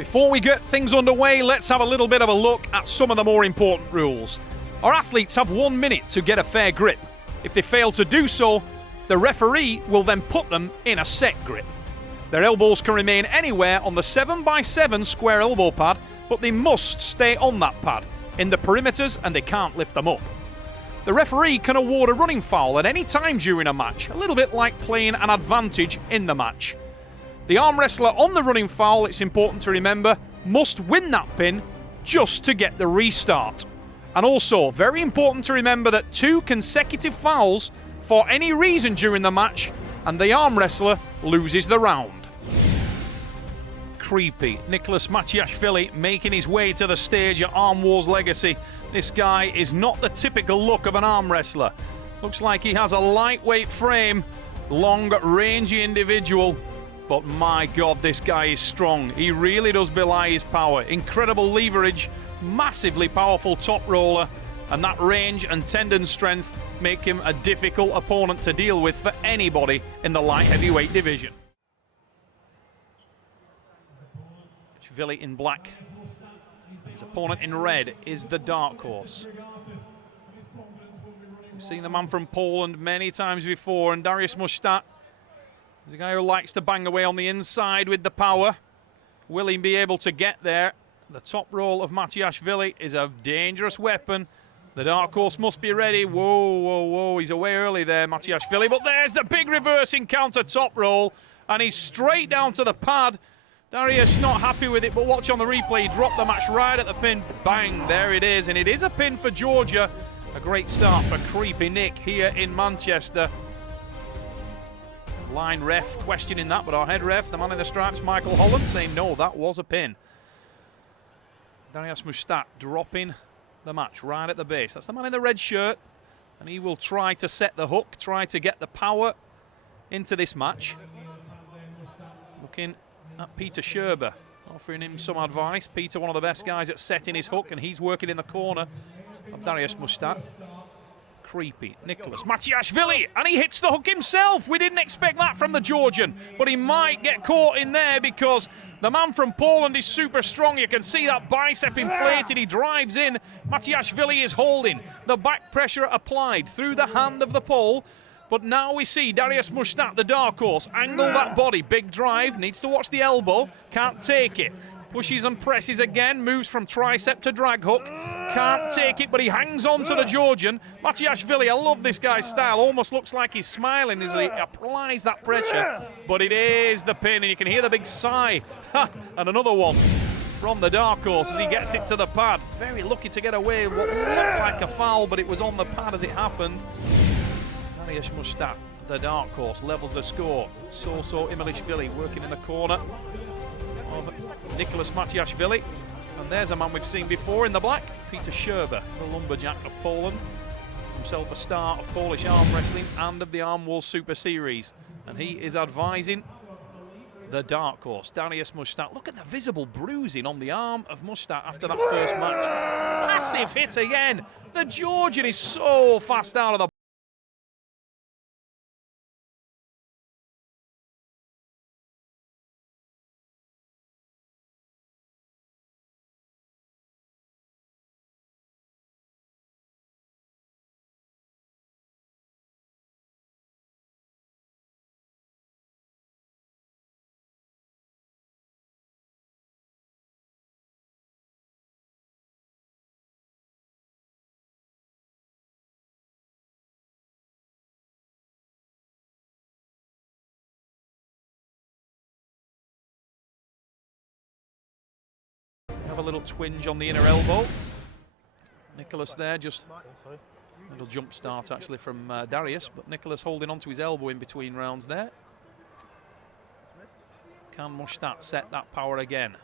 Before we get things underway, let's have a little bit of a look at some of the more important rules. Our athletes have 1 minute to get a fair grip. If they fail to do so, the referee will then put them in a set grip. Their elbows can remain anywhere on the 7x7 square elbow pad, but they must stay on that pad, in the perimeters, and they can't lift them up. The referee can award a running foul at any time during a match, a little bit like playing an advantage in the match. The arm wrestler on the running foul, it's important to remember, must win that pin just to get the restart. And also, very important to remember that 2 consecutive fouls for any reason during the match, and the arm wrestler loses the round. Creepy. Nicholas Matiashvili making his way to the stage at Arm Wars Legacy. This guy is not the typical look of an arm wrestler. Looks like he has a lightweight frame, long, rangy individual. But my God, this guy is strong. He really does belie his power. Incredible leverage, massively powerful top roller, and that range and tendon strength make him a difficult opponent to deal with for anybody in the light heavyweight division. Vili in black. His opponent in red is the dark horse. We've seen the man from Poland many times before, and Dariusz Muszczak is a guy who likes to bang away on the inside with the power. Will he be able to get there? The top roll of Matiashvili is a dangerous weapon. The dark horse must be ready. Whoa, whoa, whoa. He's away early there, Matiashvili. But there's the big reversing counter top roll. And he's straight down to the pad. Dariusz not happy with it, but watch on the replay. He dropped the match right at the pin. Bang, there it is. And it is a pin for Georgia. A great start for Creepy Nick here in Manchester. Line ref questioning that, but our head ref, the man in the stripes, Michael Holland, saying no, that was a pin. Dariusz Muszczak dropping the match right at the base. That's the man in the red shirt, and he will try to set the hook, try to get the power into this match. Looking at Peter Scherber, offering him some advice. Peter, one of the best guys at setting his hook, and he's working in the corner of Dariusz Muszczak. Creepy Nicholas Matiashvili, and he hits the hook himself. We didn't expect that from the Georgian, but he might get caught in there because the man from Poland is super strong. You can see that bicep inflated. He drives in. Matiashvili is holding. The back pressure applied through the hand of the pole. But now we see Dariusz Muszczak, the dark horse, angle that body. Big drive, needs to watch the elbow, can't take it. Pushes and presses again, moves from tricep to drag hook. Can't take it, but he hangs on to the Georgian. Matiashvili, I love this guy's style. Almost looks like he's smiling as he applies that pressure. But it is the pin, and you can hear the big sigh. And another one from the dark horse as he gets it to the pad. Very lucky to get away with what looked like a foul, but it was on the pad as it happened. Dariusz Muszczak, the dark horse, leveled the score. So Imilishvili working in the corner of Nicholas Matiashvili. And there's a man we've seen before in the black, Peter Scherber, the lumberjack of Poland. Himself a star of Polish arm wrestling and of the Arm Wars Super Series. And he is advising the dark horse, Dariusz Muszczak. Look at the visible bruising on the arm of Muszczak after that first match. Massive hit again. The Georgian is so fast out of the have a little twinge on the inner elbow. Nicholas there, just a little jump start actually from Dariusz, but Nicholas holding onto his elbow in between rounds there. Can Muszczak set that power again?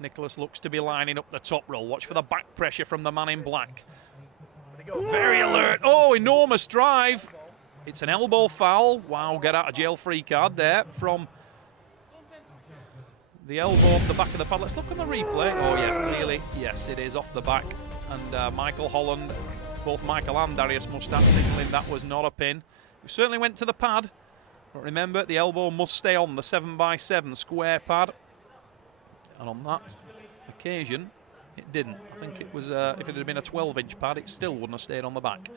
Nicholas looks to be lining up the top roll. Watch for the back pressure from the man in black. Very alert. Oh, enormous drive. It's an elbow foul. Wow, get out of jail free card there from the elbow off the back of the pad. Let's look on the replay. Oh yeah, clearly, yes, it is off the back. And Michael Holland, both Michael and Dariusz Muszczak signaling that was not a pin. We certainly went to the pad, but remember, the elbow must stay on the 7x7 square pad. And on that occasion, it didn't. I think it was, if it had been a 12-inch pad, it still wouldn't have stayed on the back.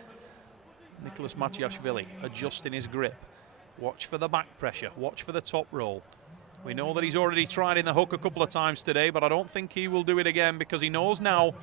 Nicholas Matiashvili adjusting his grip. Watch for the back pressure. Watch for the top roll. We know that he's already tried in the hook a couple of times today, but I don't think he will do it again because he knows now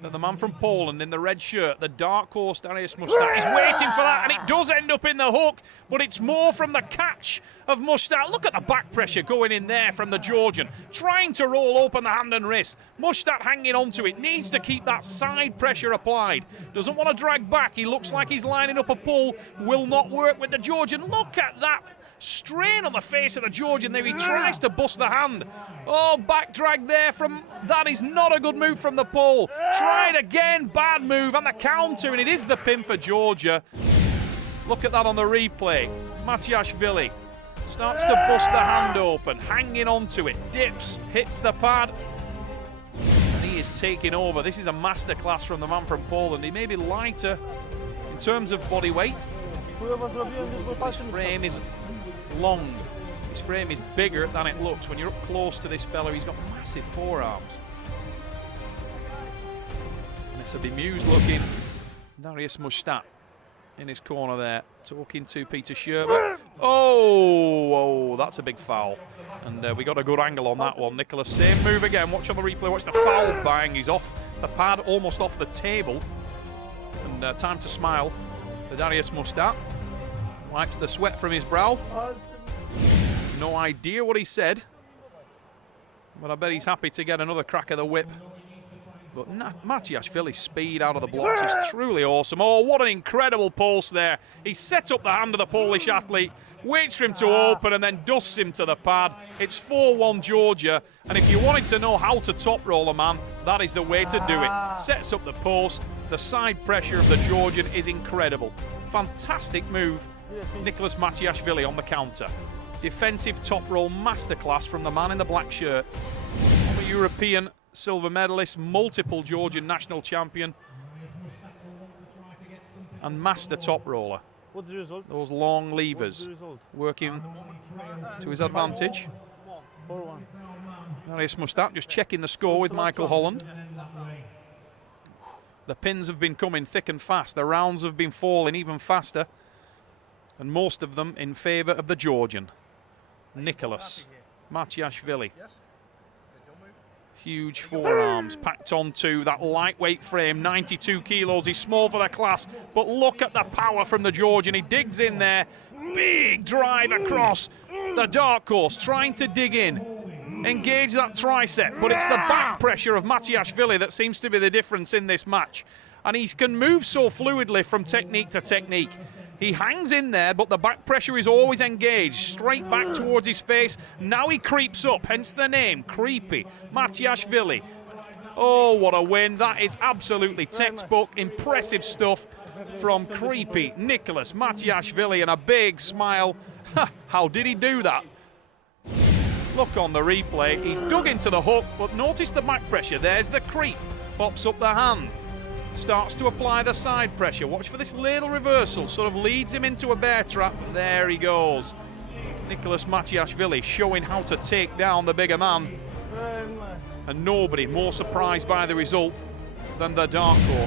that the man from Poland in the red shirt, the dark horse Dariusz Muszczak, is waiting for that, and it does end up in the hook, but it's more from the catch of Muszczak. Look at the back pressure going in there from the Georgian, trying to roll open the hand and wrist. Muszczak hanging onto it, needs to keep that side pressure applied. Doesn't want to drag back. He looks like he's lining up a pull. Will not work with the Georgian. Look at that strain on the face of the Georgian there. He tries to bust the hand. Oh, back drag there from... That is not a good move from the Pole. Try it again. Bad move and the counter, and it is the pin for Georgia. Look at that on the replay. Matiashvili starts to bust the hand open, hanging onto it, dips, hits the pad, and he is taking over. This is a masterclass from the man from Poland. He may be lighter in terms of body weight. His frame is long. His frame is bigger than it looks. When you're up close to this fella, he's got massive forearms. And it's a bemused looking Dariusz Muszczak in his corner there, talking to Peter Sherber. Oh, that's a big foul. And we got a good angle on that one. Nicholas, same move again. Watch on the replay. Watch the foul bang. He's off the pad, almost off the table. And time to smile for Dariusz Muszczak. Wipes the sweat from his brow. No idea what he said, but I bet he's happy to get another crack of the whip. But Matiashvili's speed out of the blocks is truly awesome. Oh, what an incredible pulse there. He set up the hand of the Polish athlete, waits for him to open, and then dusts him to the pad. It's 4-1 Georgia, and if you wanted to know how to top roll a man, that is the way to do it. Sets up the post. The side pressure of the Georgian is incredible. Fantastic move. Nicholas Matiashvili on the counter. Defensive top roll masterclass from the man in the black shirt. Former European silver medalist, multiple Georgian national champion, and master top roller. What's the result? Those long levers working to his advantage. 4-1. Dariusz Muszczak just checking the score with Michael Holland. The pins have been coming thick and fast. The rounds have been falling even faster, and most of them in favour of the Georgian. Nicholas Matiashvili. Huge forearms packed onto that lightweight frame, 92 kilos. He's small for the class, but look at the power from the Georgian. He digs in there, big drive across the dark horse, trying to dig in, engage that tricep, but it's the back pressure of Matiashvili that seems to be the difference in this match. And he can move so fluidly from technique to technique. He hangs in there, but the back pressure is always engaged, straight back towards his face. Now he creeps up, hence the name, Creepy Matiashvili. Oh, what a win. That is absolutely textbook, impressive stuff from Creepy Nicholas Matiashvili, and a big smile. How did he do that? Look on the replay. He's dug into the hook, but notice the back pressure. There's the creep. Pops up the hand. Starts to apply the side pressure. Watch for this ladle reversal. Sort of leads him into a bear trap. There he goes. Nicholas Matiashvili showing how to take down the bigger man. And nobody more surprised by the result than the dark horse.